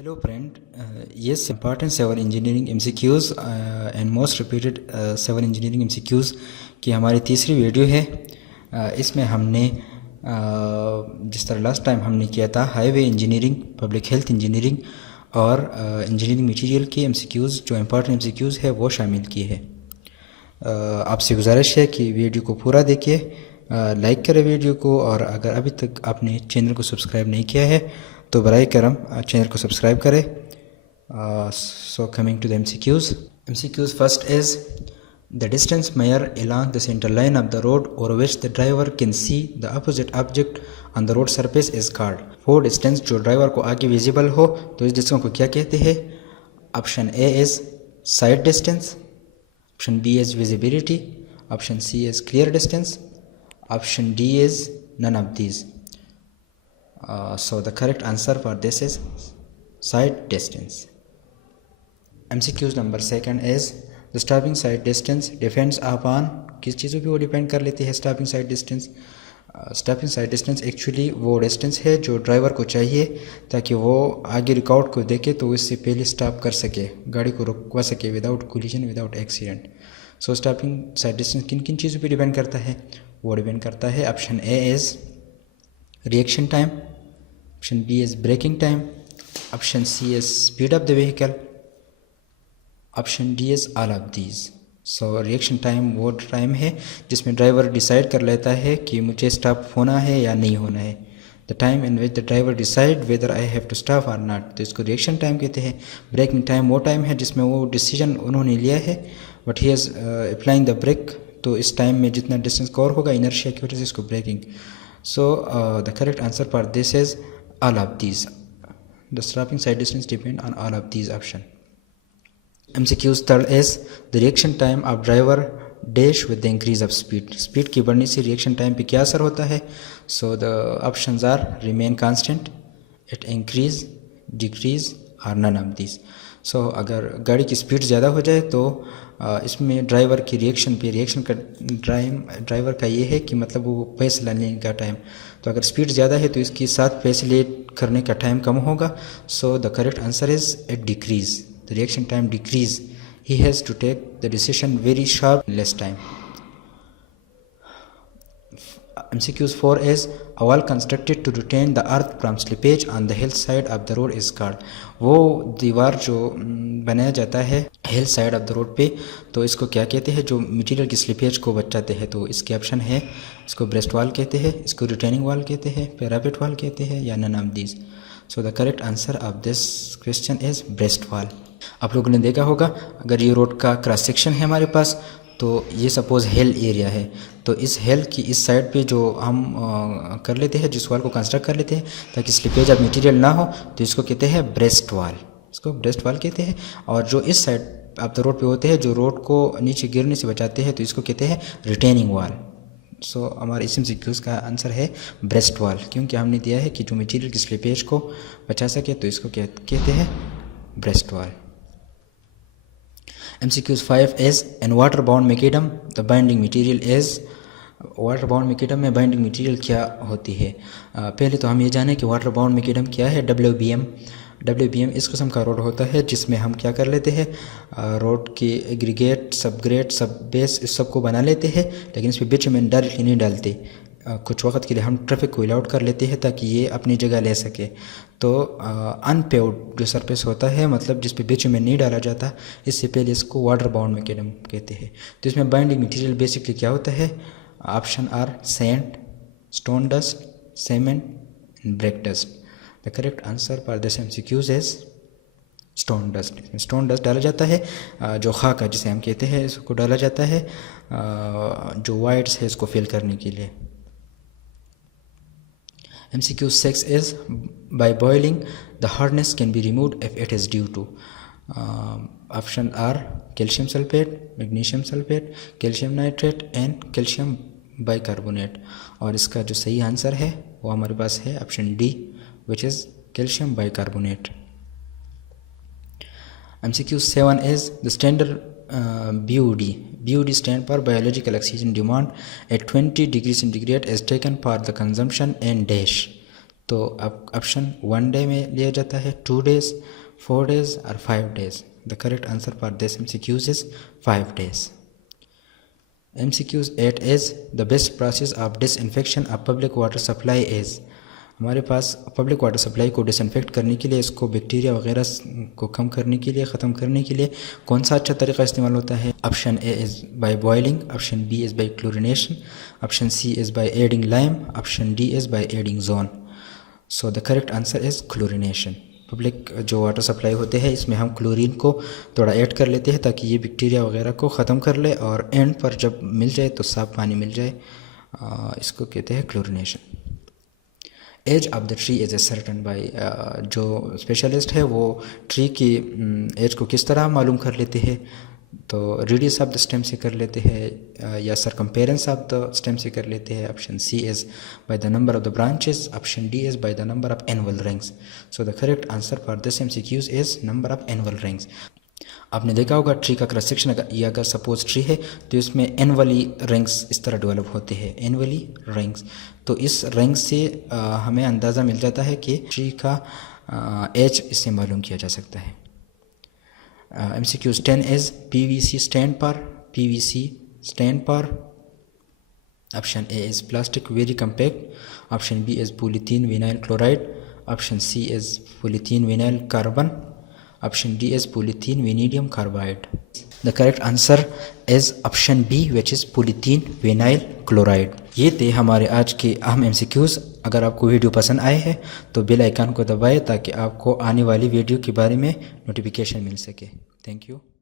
Hello friend, yes important 7 engineering MCQs and most repeated 7 engineering MCQs की हमारी तीसरी video है। इसमें हमने जिस तरह लास्ट टाइम हमने किया था highway engineering, public health engineering और इंजीनियरिंग मटेरियल की MCQs जो इम्पॉर्टेंट MCQs है वो शामिल किए हैं। आपसे गुजारिश है कि वीडियो को पूरा देखिए, लाइक करें वीडियो को, और अगर अभी तक आपने चैनल को सब्सक्राइब नहीं किया है तो बराए करम चैनल को सब्सक्राइब करें। So coming to the MCQs first is the distance measure along the center line of the road over which the driver can see the opposite object on the road surface is called। वो distance जो driver को आगे visible हो तो इस distance को क्या कहते हैं? Option A is side distance, option B is visibility, option C is clear distance, option D is none of these। So the correct answer for this is side distance। MCQs number second is the stopping side distance depends upon किस चीज़ों पे वो depend कर लेती है stopping side distance। stopping side distance actually वो distance है जो ड्राइवर को चाहिए ताकि वो आगे रिकॉर्ड को देखे तो इससे पहले स्टॉप कर सके, गाड़ी को रुकवा सके विदाउट कोलिजन, विदाउट एक्सीडेंट। सो स्टॉपिंग साइड डिस्टेंस किन किन चीज़ों पे डिपेंड करता है? वो डिपेंड करता है option A is reaction time, option B is braking time, option C is speed of the vehicle, option D is all of these. So reaction time वो टाइम है जिसमें ड्राइवर डिसाइड कर लेता है कि मुझे स्टॉप होना है या नहीं होना है। The time in which the driver decide whether I have to stop और नॉट, तो इसको रिएक्शन टाइम कहते हैं। ब्रेकिंग टाइम वो टाइम है जिसमें वो डिसीजन उन्होंने लिया है but he is applying the brake, तो इस टाइम में जितना डिस्टेंस कवर होगा इनर्शिया की वजह से इसको braking. So the correct answer for this is all of these। The stopping side distance depend on all of these option। MCQs third is the reaction time of driver dash with the increase of speed। Speed की बढ़ने से reaction time पे क्या असर होता है? So the options are remain constant, it increase, decrease और none of this. So अगर गाड़ी की स्पीड ज़्यादा हो जाए तो इसमें ड्राइवर की रिएक्शन पे, रिएक्शन का ड्राइवर का ये है कि मतलब वो फैसला लेने का टाइम, तो अगर स्पीड ज़्यादा है तो इसके साथ फैसले करने का टाइम कम होगा। So the correct answer is it decrease, the reaction time decrease, he has to take the decision very sharp less time. MCQs 4 is a wall constructed to retain the earth from slippage on the hill side of the road is called। वो दीवार जो बनाया जाता है hill side of the road पे, तो इसको क्या कहते हैं? जो मटेरियल की स्लिपेज को बचाते हैं। तो इसके ऑप्शन है, इसको ब्रेस्ट वॉल कहते हैं, इसको रिटेनिंग वॉल कहते हैं, पैरापेट वॉल कहते हैं या none of these. So the correct answer of this question is breast wall. आप लोगों ने देखा होगा अगर ये रोड का क्रॉस सेक्शन है हमारे पास, तो ये सपोज़ हिल एरिया है, तो इस हिल की इस साइड पे जो हम कर लेते हैं, जिस वॉल को कंस्ट्रक्ट कर लेते हैं ताकि स्लिपेज ऑफ मटेरियल ना हो, तो इसको कहते हैं ब्रेस्ट वॉल, इसको ब्रेस्ट वॉल कहते हैं। और जो इस साइड ऑफ द रोड पे होते हैं जो रोड को नीचे गिरने से बचाते हैं, तो इसको कहते हैं रिटेनिंग वॉल। सो हमारे इस MCQs का आंसर है ब्रेस्ट वॉल, क्योंकि हमने दिया है कि जो मटेरियल की स्लिपेज को बचा सके, तो इसको कहते हैं breast wall. MCQs 5 is in water bound macadam the binding material is। Water bound macadam में बाइंडिंग मटेरियल क्या होती है? पहले तो हम ये जानें कि वाटर बाउंड मैकेडम क्या है। WBM इस किस्म का रोड होता है जिसमें हम क्या कर लेते हैं, रोड की एग्रीगेट, सब ग्रेड, सब बेस, इस सब को बना लेते हैं, लेकिन इस पर बिटुमेन डायरेक्टली नहीं डालते। कुछ वक्त के लिए हम ट्रैफिक को अलाउड कर लेते हैं ताकि ये अपनी जगह ले सके। तो अनपेव्ड जो सरफेस होता है, मतलब जिस पे बिटुमेन नहीं डाला जाता, इससे पहले इसको वाटर बाउंड मैकेडम कहते हैं। तो इसमें बाइंडिंग मटेरियल बेसिकली क्या होता है? Option are sand, stone dust, cement and brick dust. The correct answer for this MCQs is stone dust. इसमें स्टोन डस्ट डाला जाता है, जो खाका जिसे हम कहते हैं, इसको डाला जाता है जो वाइड्स है इसको फिल करने के लिए। MCQ 6 is by boiling the hardness can be removed if it is due to। option are calcium sulfate, magnesium sulfate, calcium nitrate and calcium bicarbonate। और इसका जो सही आंसर है वो हमारे पास है option D, which is calcium bicarbonate। MCQ 7 is the standard BOD stand for biological oxygen demand at 20 degree centigrade is taken for the consumption and dash। तो अब ऑप्शन 1 डे में लिया जाता है, 2 days, 4 days और 5 days. The correct answer for this MCQs is 5 days. MCQs 8 is the best process of disinfection of public water supply is. हमारे पास public water supply को disinfect करने के लिए, इसको बैक्टीरिया वगैरह को कम करने के लिए, ख़त्म करने के लिए कौन सा अच्छा तरीका इस्तेमाल होता है? Option A is by boiling, option B is by chlorination, option C is by adding lime, option D is by adding zone. So the correct answer is chlorination. Public जो वाटर सप्लाई होते हैं इसमें हम chlorine को थोड़ा add कर लेते हैं ताकि ये बैक्टीरिया वगैरह को ख़त्म कर ले और एंड पर जब मिल जाए तो साफ़ पानी मिल जाए. इसको कहते हैं chlorination. Age of the tree is certain by, जो स्पेशलिस्ट है वो ट्री की एज को किस तरह मालूम कर लेते हैं? तो रेडियस ऑफ द स्टेम से कर लेते हैं या सरकमपेरेंस ऑफ द स्टेम से कर लेते हैं. Option C is by the number of the branches, option D is by the number of annual rings. So the correct answer for this MCQs is number of annual rings. आपने देखा होगा tree का cross section अगर suppose tree है तो इसमें annually rings इस तरह डेवलप होते हैं, एनुअली रिंग्स. तो इस रिंग से हमें अंदाज़ा मिल जाता है कि ट्री का एज इससे मालूम किया जा सकता है. MCQs 10 is PVC stand पर, PVC stand पर. Option A is plastic very compact, option B is polyethylene vinyl chloride, option C is polyethylene vinyl carbon, option D is polyethylene vanadium carbide. The correct answer is option B which is polyethylene vinyl chloride. ये थे हमारे आज के अहम MCQs. अगर आपको video पसंद आए हैं तो बेल आइकन को दबाएं ताकि आपको आने वाली वीडियो के बारे में नोटिफिकेशन मिल सके. Thank you.